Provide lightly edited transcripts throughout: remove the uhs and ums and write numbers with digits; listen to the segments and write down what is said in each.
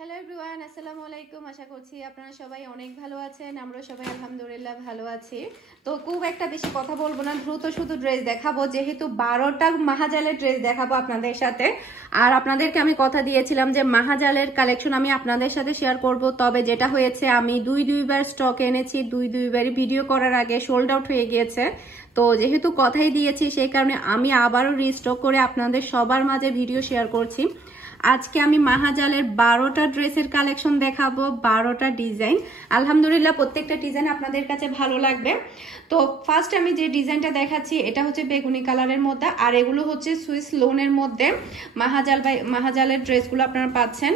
Hello everyone, আসসালামু আলাইকুম। আশা করছি আপনারা সবাই অনেক ভালো আছেন। আমরা সবাই আলহামদুলিল্লাহ ভালো আছি। তো খুব একটা বেশি কথা বলবো না, দ্রুত শুধু ড্রেস দেখাবো, যেহেতু 12টা মাহাজালের ড্রেস দেখাবো আপনাদের সাথে। আর আপনাদেরকে আমি কথা দিয়েছিলাম যে মাহাজালের কালেকশন আমি আপনাদের সাথে শেয়ার করব। তবে যেটা হয়েছে, আমি দুইবার স্টক এনেছি, দুইবারই ভিডিও করার আগে সোল্ড আউট হয়ে গিয়েছে। তো যেহেতু কথাই দিয়েছি, সেই কারণে আমি আবারও রিস্টক করে আপনাদের সবার মাঝে ভিডিও শেয়ার করছি। আজকে আমি মাহাজালের 12টা ড্রেসের কালেকশন দেখাবো, 12টা ডিজাইন। আলহামদুলিল্লাহ প্রত্যেকটা ডিজাইন আপনাদের কাছে ভালো লাগবে। তো ফার্স্ট আমি যে ডিজাইনটা দেখাচ্ছি, এটা হচ্ছে বেগুনি কালারের মধ্যে, আর এগুলো হচ্ছে সুইস লোনের মধ্যে মাহাজালের ড্রেসগুলো আপনারা পাচ্ছেন।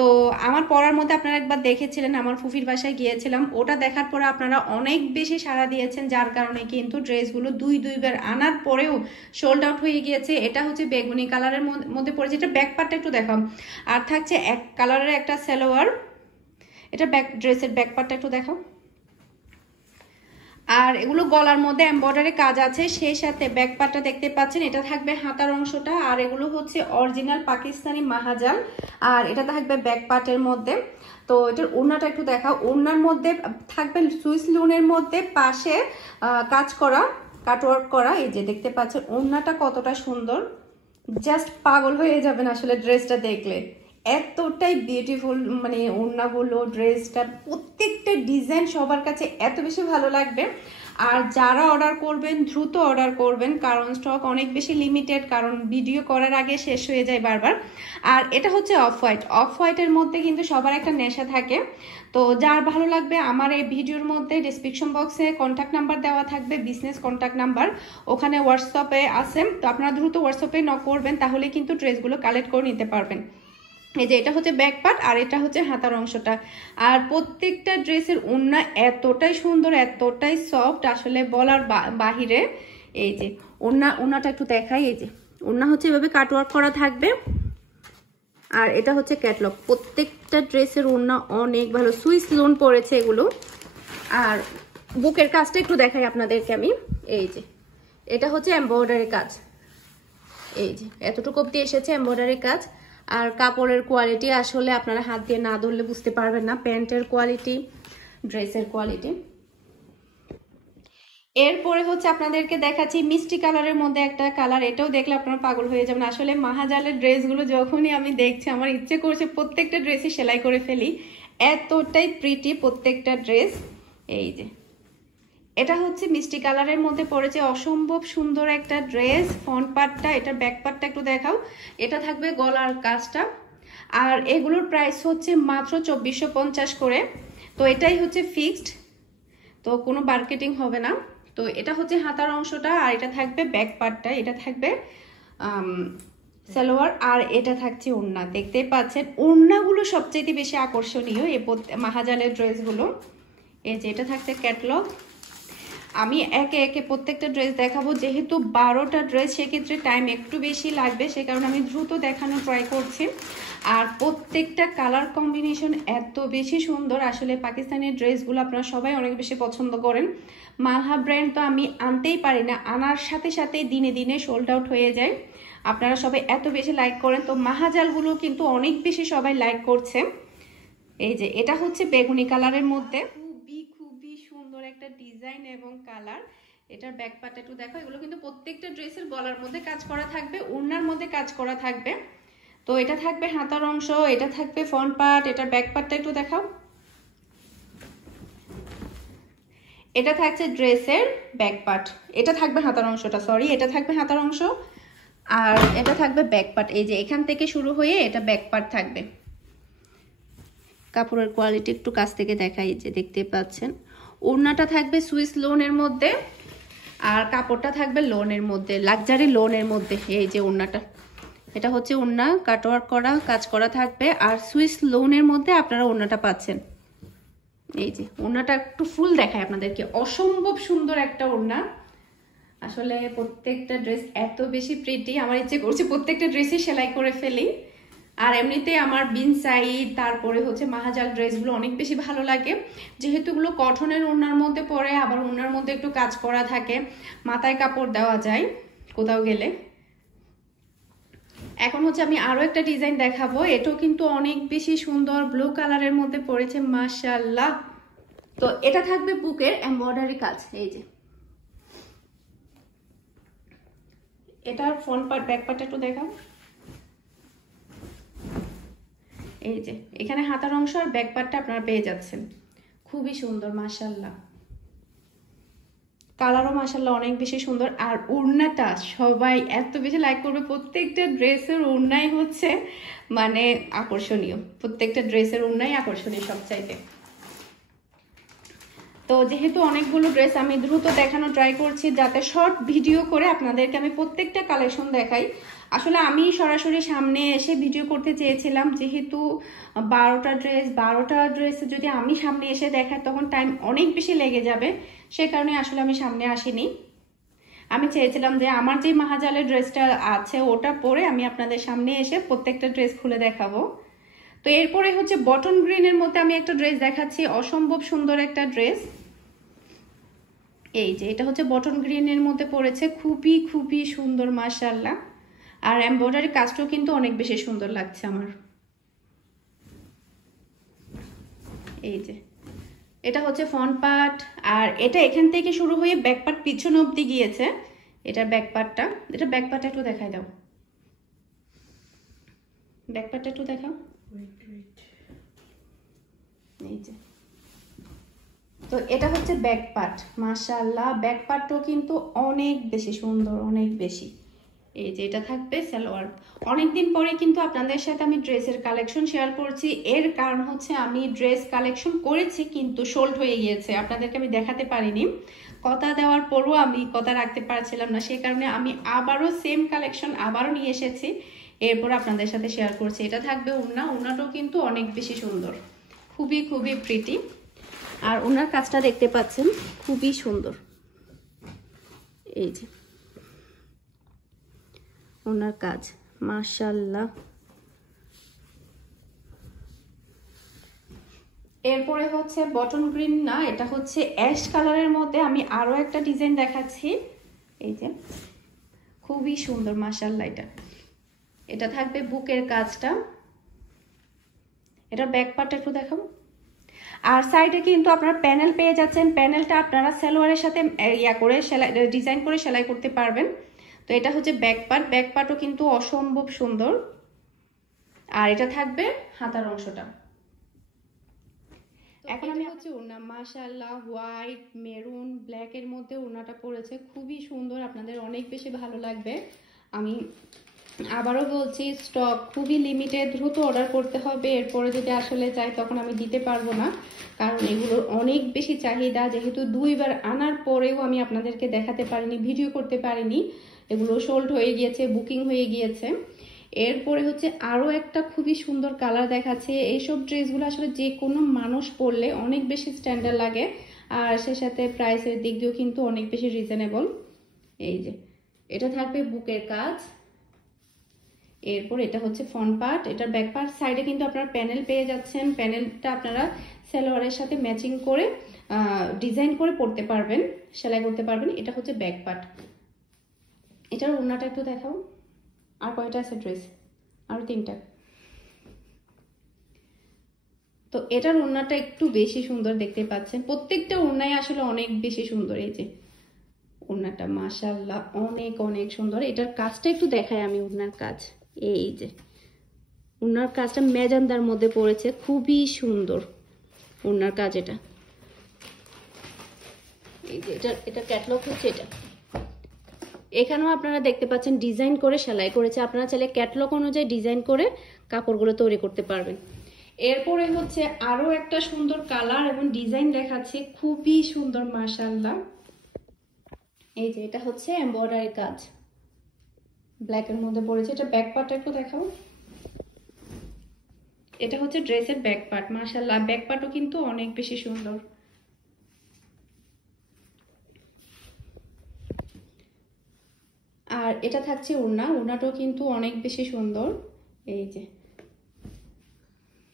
তো আমার পরার মধ্যে আপনারা একবার দেখেছিলেন, আমার ফুফির বাসায় গিয়েছিলাম, ওটা দেখার পরে আপনারা অনেক বেশি সাড়া দিয়েছেন, যার কারণে কিন্তু ড্রেসগুলো দুইবার আনার পরেও সোল্ড আউট হয়ে গিয়েছে। এটা হচ্ছে বেগুনি কালারের মধ্যে পড়েছে। এটা ব্যাক পার্টটা একটু দেখাও। আর থাকছে এক কালারের একটা সালোয়ার। এটা ড্রেসের ব্যাক পার্টটা একটু দেখাও। আর এগুলো গলার মধ্যে এমব্রয়ডারি কাজ আছে, সেই সাথে ব্যাক পার্টটা দেখতে পাচ্ছেন। এটা থাকবে হাতার অংশটা, আর এগুলো হচ্ছে অরিজিনাল পাকিস্তানি মাহাজাল, আর এটা থাকবে ব্যাক পার্টের মধ্যে। তো এটার ওড়নাটা একটু দেখাও। ওড়নার মধ্যে থাকবে সুইস লোনের মধ্যে পাশে কাজ করা, কাটওয়ার্ক করা। এই যে দেখতে পাচ্ছেন ওড়নাটা কতটা সুন্দর, জাস্ট পাগল হয়ে যাবেন আসলে ড্রেসটা দেখলে। এতটাই বিউটিফুল, মানে ওড়নাগুলো, ড্রেসটা, প্রত্যেকটা ডিজাইন সবার কাছে এত বেশি ভালো লাগবে। আর যারা অর্ডার করবেন দ্রুত অর্ডার করবেন, কারণ স্টক অনেক বেশি লিমিটেড, কারণ ভিডিও করার আগে শেষ হয়ে যায় বারবার। আর এটা হচ্ছে অফ হোয়াইটের মধ্যে কিন্তু সবার একটা নেশা থাকে। তো যার ভালো লাগবে, আমার এই ভিডিওর মধ্যে ডেসক্রিপশন বক্সে কন্ট্যাক্ট নাম্বার দেওয়া থাকবে, বিজনেস কন্ট্যাক্ট নাম্বার, ওখানে হোয়াটসঅ্যাপে আছে। তো আপনারা দ্রুত হোয়াটসঅ্যাপে নক করবেন, তাহলে কিন্তু ড্রেসগুলো কালেক্ট করে নিতে পারবেন। এই যে এটা হচ্ছে ব্যাক পার্ট, আর এটা হচ্ছে হাতার অংশটা। আর প্রত্যেকটা ড্রেসের ওড়না এতটাই সুন্দর, এতটাই সফট, আসলে বলার বাহিরে। এই যে ওড়নাটা একটু দেখাই। এই যে ওড়না হচ্ছে এভাবে কাটওয়ার্ক করা থাকবে, আর এটা হচ্ছে ক্যাটলগ। প্রত্যেকটা ড্রেসের ওড়না অনেক ভালো, সুইস লোন পড়েছে এগুলো। আর বুকের কাজটা একটু দেখাই আপনাদেরকে আমি। এই যে এটা হচ্ছে এমব্রয়ডারি কাজ, এই যে এতটুকু অব্দি এসেছে এমব্রয়ডারি কাজ। আর কাপড়ের কোয়ালিটি আসলে আপনারা হাত দিয়ে না ধরলে বুঝতে পারবেন না, প্যান্টের কোয়ালিটি, ড্রেসের কোয়ালিটি। এরপরে হচ্ছে আপনাদেরকে দেখাচ্ছি মিষ্টি কালারের মধ্যে একটা কালার। এটাও দেখলে আপনারা পাগল হয়ে যাবেন। আসলে মাহাজালের ড্রেসগুলো যখনই আমি দেখছি, আমার ইচ্ছে করছে প্রত্যেকটা ড্রেসই সেলাই করে ফেলি, এতটাই প্রিটি প্রত্যেকটা ড্রেস। এই যে এটা হচ্ছে মিষ্টি কালারের মধ্যে পড়েছে, অসম্ভব সুন্দর একটা ড্রেস। ফ্রন্ট পার্টটা, এটা ব্যাক পার্টটা একটু দেখাও। এটা থাকবে গলার কাজটা, আর এগুলোর প্রাইস হচ্ছে মাত্র 2450 করে। তো এটাই হচ্ছে ফিক্সড, তো কোনো মার্কেটিং হবে না। তো এটা হচ্ছে হাতার অংশটা, আর এটা থাকবে ব্যাক পার্টটা, এটা থাকবে সালোয়ার, আর এটা থাকছে ওড়না। দেখতেই পাচ্ছেন ওড়নাগুলো সবচেয়ে বেশি আকর্ষণীয় এই মাহাজালের ড্রেসগুলো। এই যে এটা থাকছে ক্যাটলগ। আমি একে একে প্রত্যেকটা ড্রেস দেখাবো, যেহেতু 12টা ড্রেস, সেক্ষেত্রে টাইম একটু বেশি লাগবে, সে কারণে আমি দ্রুত দেখানো ট্রাই করছি। আর প্রত্যেকটা কালার কম্বিনেশন এত বেশি সুন্দর, আসলে পাকিস্তানি ড্রেসগুলো আপনারা সবাই অনেক বেশি পছন্দ করেন। মালহা ব্র্যান্ড তো আমি আনতেই পারি না, আনার সাথে সাথে দিনে দিনে সোল্ড আউট হয়ে যায়। আপনারা সবাই এত বেশি লাইক করেন, তো মাহাজালগুলো কিন্তু অনেক বেশি সবাই লাইক করছে। এই যে এটা হচ্ছে বেগুনি কালারের মধ্যে, খুবই সুন্দর একটা ডিজাইন এবং কালার। এটার ব্যাক পার্টটা একটু দেখো। এগুলো কিন্তু প্রত্যেকটা ড্রেসের গলার মধ্যে কাজ করা থাকবে, ওড়নার মধ্যে কাজ করা থাকবে। তো এটা থাকবে হাতার অংশ, এটা থাকবে ফ্রন্ট পার্ট, এটার ব্যাক পার্টটা একটু দেখাও। এটা থাকছে ড্রেসের ব্যাক পার্ট, এটা থাকবে হাতার অংশটা, সরি, এটা থাকবে হাতার অংশ, আর এটা থাকবে ব্যাক পার্ট। এই যে এখান থেকে শুরু হয়ে এটা ব্যাক পার্ট থাকবে। কাপড়ের কোয়ালিটি একটু কাছ থেকে দেখাই, যে দেখতে পাচ্ছেন ওড়নাটা থাকবে সুইস লোনের মধ্যে, আর কাপড়টা থাকবে লোনের মধ্যে, লাক্সারি লোনের মধ্যে। এই যে ওড়নাটা, এটা হচ্ছে ওড়না, কাটওয়ার্ক করা কাজ করা থাকবে, আর সুইস লোনের মধ্যে আপনারা ওড়নাটা পাচ্ছেন। এই যে ওড়নাটা একটু ফুল দেখায় আপনাদেরকে, অসম্ভব সুন্দর একটা ওড়না। আসলে প্রত্যেকটা ড্রেস এত বেশি প্রিটি, আমার ইচ্ছে করছে প্রত্যেকটা ড্রেসই সেলাই করে ফেলি। আর এমনিতে আমার বিন সাইড, তারপরে হচ্ছে মাহাজাল ড্রেসগুলো অনেক বেশি ভালো লাগে, যেহেতু এগুলো কটনের ওড়নার মধ্যে পরে, আবার ওড়নার মধ্যে একটু কাজ করা থাকে, মাথায় কাপড় দেওয়া যায় কোথাও গেলে। এখন হচ্ছে আমি আরো একটা ডিজাইন দেখাবো, এটাও কিন্তু অনেক বেশি সুন্দর, ব্লু কালারের মধ্যে পড়েছে মাশাআল্লাহ। তো এটা থাকবে বুকের এমব্রয়ডারি কাজ, এই যে এটার ফ্রন্ট পার্ট ব্যাক পার্ট একটু দেখাও। এই যে এখানে হাতার অংশ আর ব্যাক পার্টটা আপনারা পেয়ে যাচ্ছেন, খুবই সুন্দর মাশাআল্লাহ। কালারও মাশাআল্লাহ অনেক বেশি সুন্দর। আর ওড়নাটা সবাই এত বেশি লাইক করবে, প্রত্যেকটা ড্রেসের ওড়নাই হচ্ছে মানে আকর্ষণীয়, প্রত্যেকটা ড্রেসের ওড়নাই আকর্ষণীয় সবচাইতে। তো যেহেতু অনেকগুলো ড্রেস আমি দ্রুত দেখানো ট্রাই করছি, যাতে শর্ট ভিডিও করে আপনাদেরকে আমি প্রত্যেকটা কালেকশন দেখাই। আসলে আমি সরাসরি সামনে এসে ভিডিও করতে চেয়েছিলাম, যেহেতু 12টা ড্রেস যদি আমি সামনে এসে দেখাই তখন টাইম অনেক বেশি লেগে যাবে, সে কারণে আসলে আমি সামনে আসিনি। আমি চেয়েছিলাম যে আমার যে মাহাজালের ড্রেসটা আছে ওটা পরে আমি আপনাদের সামনে এসে প্রত্যেকটা ড্রেস খুলে দেখাবো। তো এরপরে হচ্ছে বটন গ্রিনের মধ্যে আমি একটা ড্রেস দেখাচ্ছি, অসম্ভব সুন্দর একটা ড্রেস। এই যে এটা হচ্ছে বটন গ্রিনের মধ্যে পড়েছে, খুবই খুবই সুন্দর মাশাআল্লাহ। আর এমব্রয়ডারি কাজটাও কিন্তু অনেক বেশি সুন্দর লাগছে আমার। এই যে এটা হচ্ছে ফ্রন্ট পার্ট, আর এটা এখান থেকে শুরু হয়ে ব্যাক পার্ট পিছন অবধি গিয়েছে। এটার ব্যাক পার্টটা, এটা ব্যাক পার্টটা একটু দেখাই দাও, ব্যাক পার্টটা একটু দেখাও। এই যে তো এটা হচ্ছে ব্যাক পার্ট মাশাআল্লাহ, ব্যাক পার্টটাও কিন্তু অনেক বেশি সুন্দর, অনেক বেশি। এই যে এটা থাকবে সালোয়ার। অনেকদিন পরে কিন্তু আপনাদের সাথে আমি ড্রেসের কালেকশন শেয়ার করছি, এর কারণ হচ্ছে আমি ড্রেস কালেকশন করেছি কিন্তু সোল্ড হয়ে গিয়েছে, আপনাদেরকে আমি দেখাতে পারিনি। কথা দেওয়ার পরও আমি কথা রাখতে পারছিলাম না, সেই কারণে আমি আবারও সেম কালেকশন আবারও নিয়ে এসেছি, এরপর আপনাদের সাথে শেয়ার করছি। এটা থাকবে ওড়না, ওড়নাটাও কিন্তু অনেক বেশি সুন্দর, খুবই খুবই প্রিটি। আর ওনার কাজটা দেখতে পাচ্ছেন খুবই সুন্দর। এই যে ওনার কাজ মাশাআল্লাহ। এরপরে হচ্ছে বটন গ্রিন না, এটা হচ্ছে অ্যাশ কালারের মধ্যে আমি আরো একটা ডিজাইন দেখাচ্ছি। এই যে খুবই সুন্দর মাশাআল্লাহ। এটা থাকবে বুকের কাজটা, এটা ব্যাক পার্টটা একটু দেখাবো। আর সাইডে কিন্তু আপনারা প্যানেল পেয়ে যাচ্ছেন, প্যানেলটা আপনারা সালোয়ারের সাথে করে সেলাই ডিজাইন করে সেলাই করতে পারবেন। তো এটা হচ্ছে ব্যাক পার্ট, ব্যাক পার্টও কিন্তু অসম্ভব সুন্দর। আর এটা থাকবে হাতার অংশটা। এখন আমি হচ্ছে ওড়না মাশাআল্লাহ, হোয়াইট মেরুন ব্ল্যাক এর মধ্যে ওড়নাটা পড়েছে, খুবই সুন্দর, আপনাদের অনেক বেশি ভালো লাগবে। আমি আবারও বলছি স্টক খুবই লিমিটেড, দ্রুত অর্ডার করতে হবে, এরপরে যদি আসলে চাই তখন আমি দিতে পারবো না, কারণ এগুলোর অনেক বেশি চাহিদা। যেহেতু দুইবার আনার পরেও আমি আপনাদেরকে দেখাতে পারিনি, ভিডিও করতে পারিনি, এগুলো সোল্ড হয়ে গিয়েছে, বুকিং হয়ে গিয়েছে। এরপরে হচ্ছে আরও একটা খুবই সুন্দর কালার দেখাচ্ছে। এইসব ড্রেসগুলো আসলে যে কোনো মানুষ পরলে অনেক বেশি স্ট্যান্ডার্ড লাগে, আর সে সাথে প্রাইসের দিক দিয়েও কিন্তু অনেক বেশি রিজনেবল। এই যে এটা থাকবে বুকের কাজ। এরপর এটা হচ্ছে ফ্রন্ট পার্ট, এটার ব্যাক পার্ট সাইডে কিন্তু আপনারা প্যানেল পেয়ে যাচ্ছেন, প্যানেলটা আপনারা সালোয়ারের সাথে ম্যাচিং করে ডিজাইন করে পরতে পারবেন, সেলাই করতে পারবেন। এটা হচ্ছে ব্যাক পার্ট। এটার ওড়নাটা একটু দেখাও। আর কয়টা আছে ড্রেস? আরো 3টা। তো এটার ওড়নাটা একটু বেশি সুন্দর দেখতে পাচ্ছেন, প্রত্যেকটা ওড়নাই আসলে অনেক বেশি সুন্দর। এই যে ওড়নাটা মাশাআল্লাহ অনেক অনেক সুন্দর। এটার কাজটা একটু দেখাই আমি, ওড়নার কাজ। এই যে ওড়নার কাজটা মেজেন্দার মধ্যে পড়েছে, খুবই সুন্দর ওড়নার কাজ। এটা এই যে এটা ক্যাটালগ হচ্ছে। এটা এখানেও আপনারা দেখতে পাচ্ছেন ডিজাইন করে সেলাই করেছে, আপনারা চাইলে ক্যাটালগ অনুযায়ী ডিজাইন করে কাপড়গুলো তৈরি করতে পারবেন। এরপরে হচ্ছে আরো একটা সুন্দর কালার এবং ডিজাইন দেখাচ্ছে, খুবই সুন্দর মাশাআল্লাহ। এই যে এটা হচ্ছে এমব্রয়ডারি কাজ, ব্ল্যাক এর মধ্যে পড়েছে। এটা ব্যাক পার্টটা একটু দেখাও। এটা হচ্ছে ড্রেসের ব্যাক পার্ট মাশাআল্লাহ, ব্যাক পার্টও কিন্তু অনেক বেশি সুন্দর। আর এটা থাকছে ওড়না, ওড়নাটাও কিন্তু অনেক বেশি সুন্দর। এই যে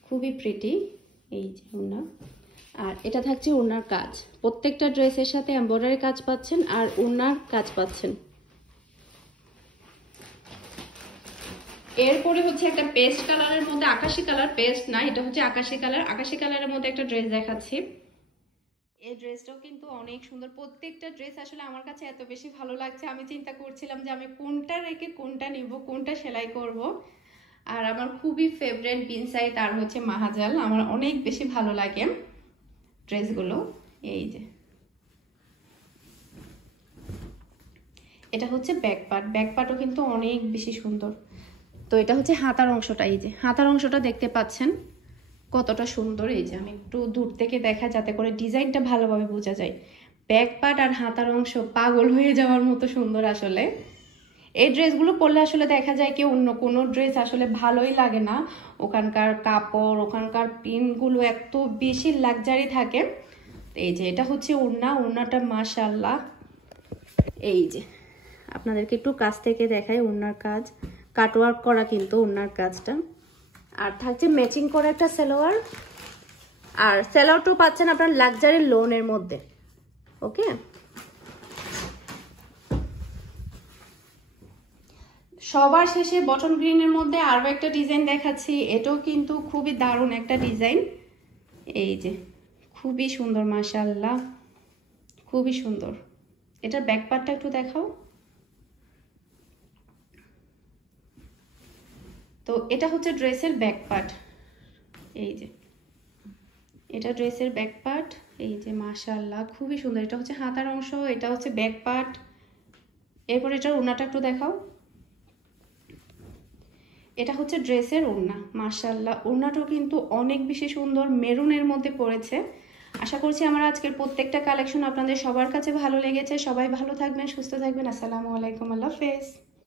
খুবই প্রিটি। এই যে ওড়না, আর এটা থাকছে ওড়নার কাজ। প্রত্যেকটা ড্রেসের সাথে এমব্রয়ডারি কাজ পাচ্ছেন আর ওড়নার কাজ পাচ্ছেন। এরপরে হচ্ছে একটা পেস্ট কালারের মধ্যে, আকাশি কালার, পেস্ট না, এটা হচ্ছে আকাশি কালার। আকাশি কালারের মধ্যে একটা ড্রেস দেখাচ্ছি। এই ড্রেসটাও কিন্তু অনেক সুন্দর। প্রত্যেকটা ড্রেস আসলে আমার কাছে এত বেশি ভালো লাগছে, আমি চিন্তা করছিলাম যে আমি কোনটা রেখে কোনটা নিব, কোনটা সেলাই করব। আর আমার খুবই ফেভারিট বিনসাইড আর হচ্ছে মাহাজাল, আমার অনেক বেশি ভালো লাগে ড্রেসগুলো। এই যে এটা হচ্ছে ব্যাক পার্ট, ব্যাক পার্টও কিন্তু অনেক বেশি সুন্দর। তো এটা হচ্ছে হাতার অংশটা, এই যে হাতার অংশটা দেখতে পাচ্ছেন কতটা সুন্দর। এই যে আমি একটু দূর থেকে দেখা যাতে করে ডিজাইনটা ভালোভাবে বোঝা যায়। ব্যাক পার্ট আর হাতার অংশ পাগল হয়ে যাওয়ার মতো সুন্দর আসলে। এই ড্রেসগুলো পরলে আসলে দেখা যায় কি অন্য কোনো ড্রেস আসলে ভালোই লাগে না, ওখানকার কাপড়, ওখানকার প্রিন্টগুলো এত বেশি লাক্সারি থাকে। এই যে এটা হচ্ছে ওড়না, ওড়নাটা মাশাআল্লাহ। এই যে আপনাদেরকে একটু কাছ থেকে দেখাই, ওড়নার কাজ কাটওয়ার্ক করা কিন্তু ওড়নার কাজটা। আর থাকছে ম্যাচিং করা একটা সালোয়ার, আর সালোয়ারটাও পাচ্ছেন আপনার লাক্সারি লোনের মধ্যে। ওকে, সবার শেষে বটল গ্রিনের মধ্যে আরও একটা ডিজাইন দেখাচ্ছি। এটাও কিন্তু খুবই দারুণ একটা ডিজাইন। এই যে খুবই সুন্দর, মাশাআল্লাহ খুবই সুন্দর। এটার ব্যাক পার্টটা একটু দেখাও। তো এটা হচ্ছে ড্রেসের ব্যাক পার্ট। এই যে এটা ড্রেসের ব্যাক পার্ট। এই যে মাশাআল্লাহ খুবই সুন্দর। এটা হচ্ছে হাতার অংশ, এটা হচ্ছে ব্যাক পার্ট। এরপর এটার ওড়নাটা একটু দেখাও। এটা হচ্ছে ড্রেসের ওড়না, মাশাআল্লাহ ওড়নাটাও কিন্তু অনেক বেশি সুন্দর, মেরুনের মধ্যে পড়েছে। আশা করছি আমার আজকের প্রত্যেকটা কালেকশন আপনাদের সবার কাছে ভালো লেগেছে। সবাই ভালো থাকবেন, সুস্থ থাকবেন। আসসালামু আলাইকুম, আল্লাহ হাফেজ।